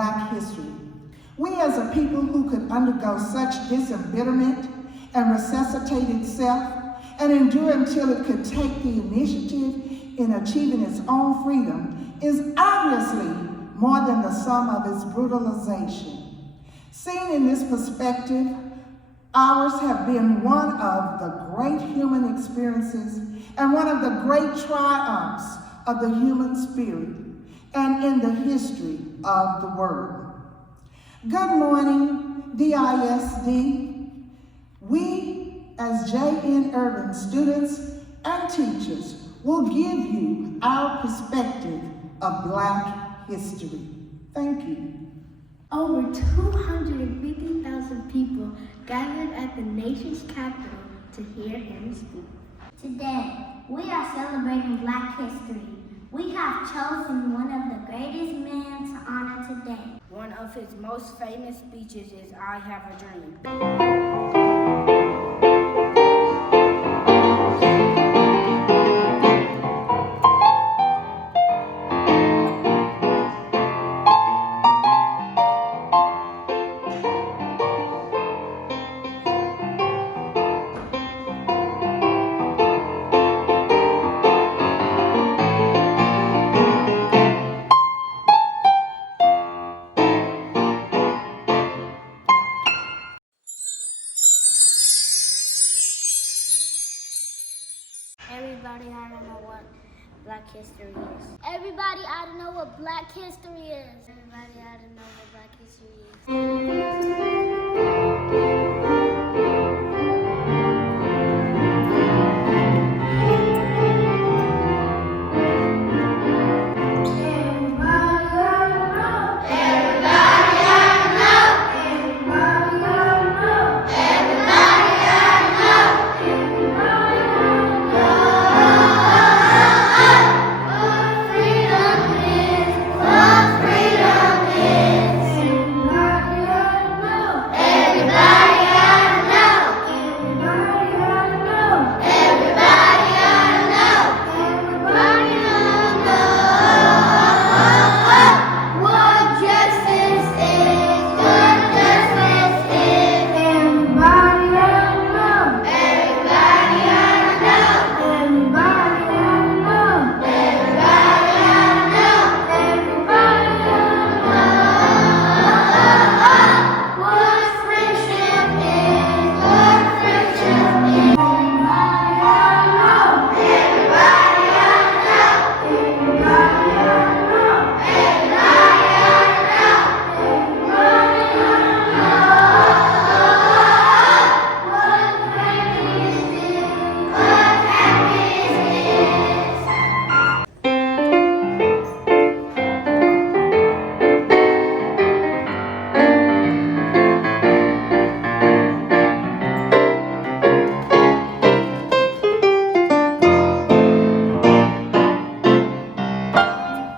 Black history. We as a people who could undergo such disembitterment and resuscitate itself and endure until it could take the initiative in achieving its own freedom is obviously more than the sum of its brutalization. Seen in this perspective, ours have been one of the great human experiences and one of the great triumphs of the human spirit and in the history of the world. Good morning, DISD. We, as JN Urban students and teachers, will give you our perspective of Black history. Thank you. Over 250,000 people gathered at the nation's capital to hear him speak. Today, we are celebrating Black history. We have chosen one of the greatest men to honor today. One of his most famous speeches is "I Have a Dream." Everybody ought to know what Black history is. Everybody ought to know what Black history is. Everybody ought to know what Black history is.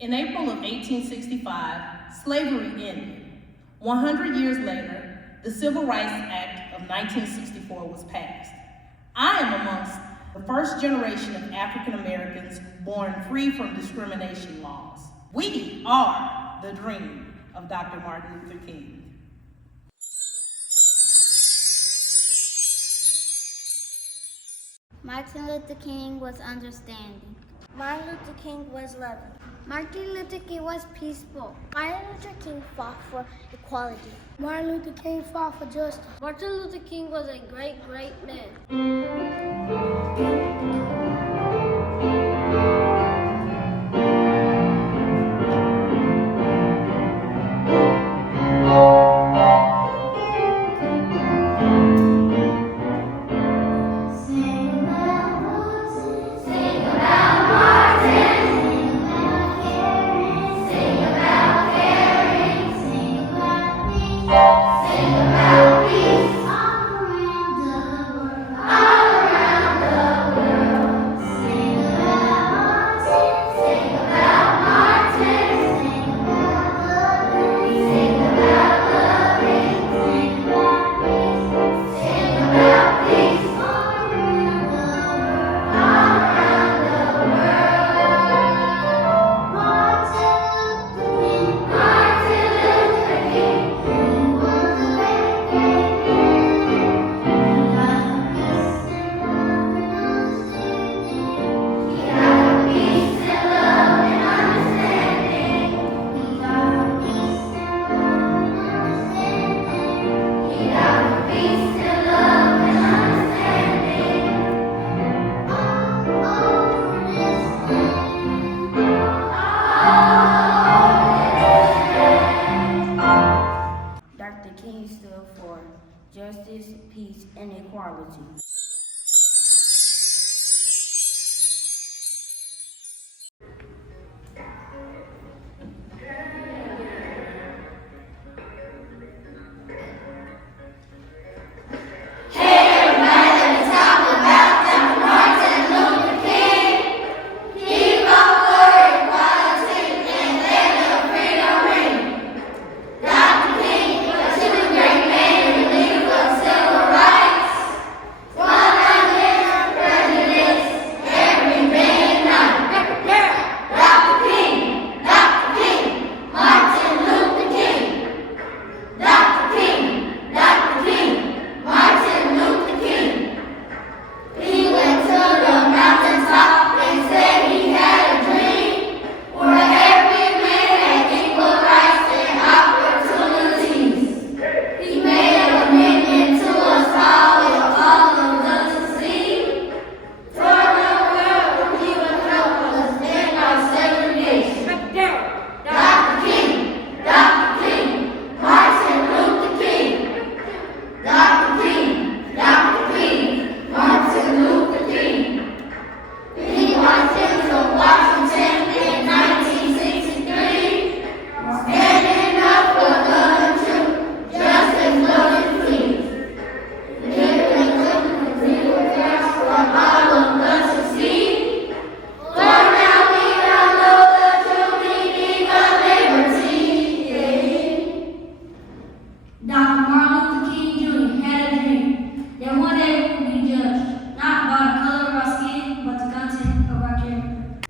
In April of 1865, slavery ended. 100 years later, the Civil Rights Act of 1964 was passed. I am amongst the first generation of African Americans born free from discrimination laws. We are the dream of Dr. Martin Luther King. Martin Luther King was understanding. Martin Luther King was loving. Martin Luther King was peaceful. Martin Luther King fought for equality. Martin Luther King fought for justice. Martin Luther King was a great, great man. All around the world. peace, and equality.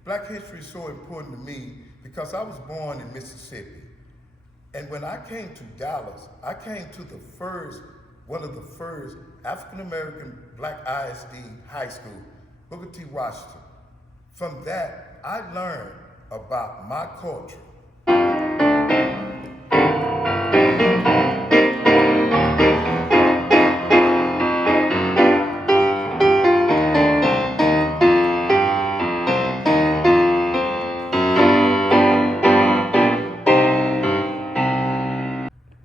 Black history is so important to me because I was born in Mississippi. And when I came to Dallas, I came to one of the first African-American Black ISD high school, Booker T. Washington. From that, I learned about my culture.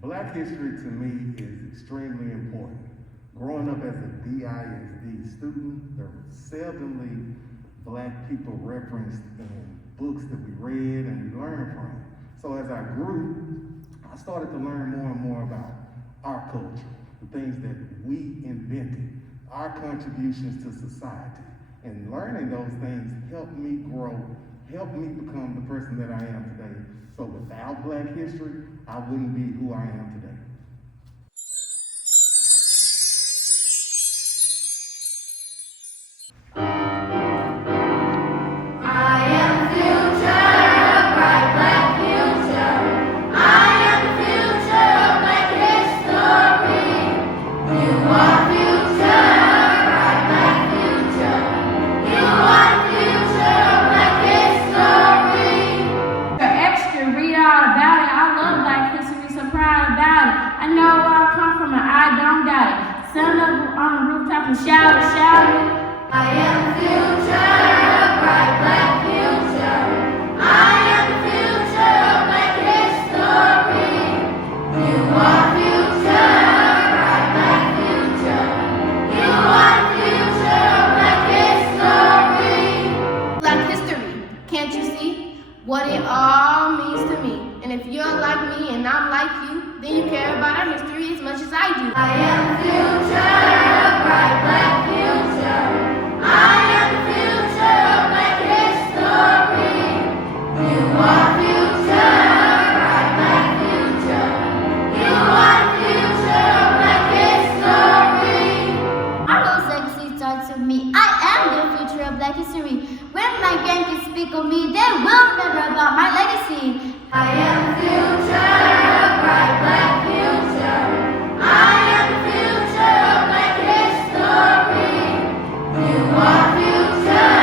Black history to me is extremely important. Growing up as a DISD student, there were seldomly Black people referenced in books that we read and we learned from. So as I grew, I started to learn more and more about our culture, the things that we invented, our contributions to society. And learning those things helped me grow, helped me become the person that I am today. So without Black history, I wouldn't be who I am today. What it all means to me. And if you're like me and I'm like you, then you care about our history as much as I do. I am the future, bright black future. I am the future of black history. You are future, bright black future. You are future of black history. Our Lord's legacy starts with me. I am the future of black history. When my grandkids speak of me, they will remember about my legacy. I am the future, bright black future. I am the future of black history. You are future,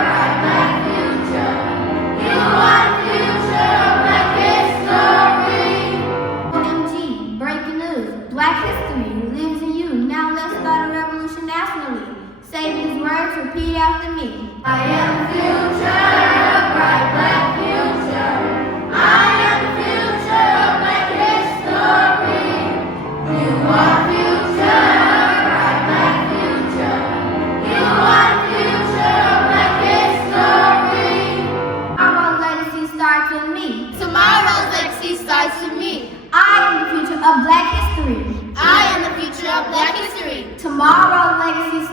bright black future. You are future of black history. OMG, breaking news. Black history lives in you. Now let's start a revolution nationally. Say these words, repeat after me. I am the future, bright black future. I am the future of black history. You are future,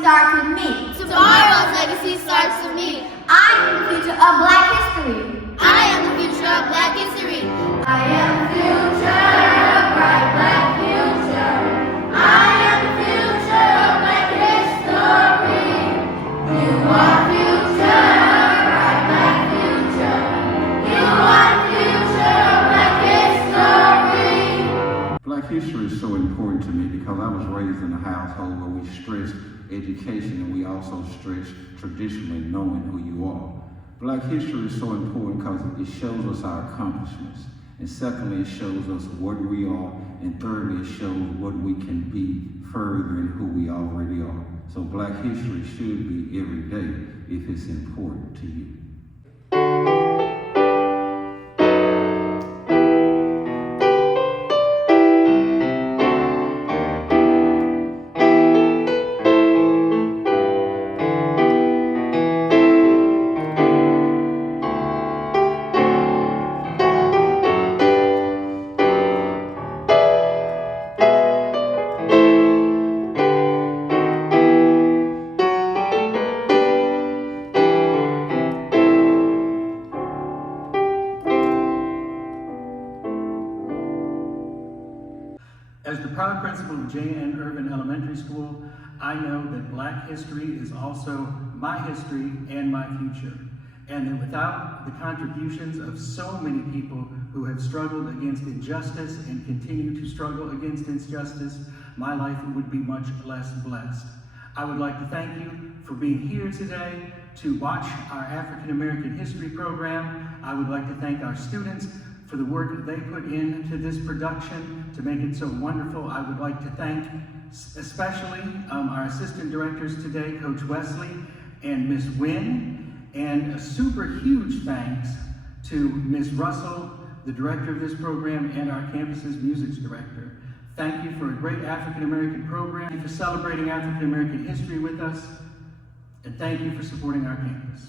starts with me. Tomorrow's legacy starts with me. I am the future of Black history. I am the future of Black history. I am the future, bright Black future. I am the future of Black history. You are future, bright Black future. You are future of Black history. Black history is so important to me because I was raised in a household where we stressed education and we also stressed traditionally knowing who you are. Black history is so important because it shows us our accomplishments. And secondly, it shows us what we are. And thirdly, it shows what we can be further in who we already are. So Black history should be every day if it's important to you. As the proud principal of JNE Urban Elementary School, I know that Black history is also my history and my future, and that without the contributions of so many people who have struggled against injustice and continue to struggle against injustice, my life would be much less blessed. I would like to thank you for being here today to watch our African American History program. I would like to thank our students for the work that they put into this production to make it so wonderful. I would like to thank especially our assistant directors today, Coach Wesley and Miss Wynn, and a super huge thanks to Miss Russell, the director of this program, and our campus's music director. Thank you for a great African American program. Thank you for celebrating African American history with us, and thank you for supporting our campus.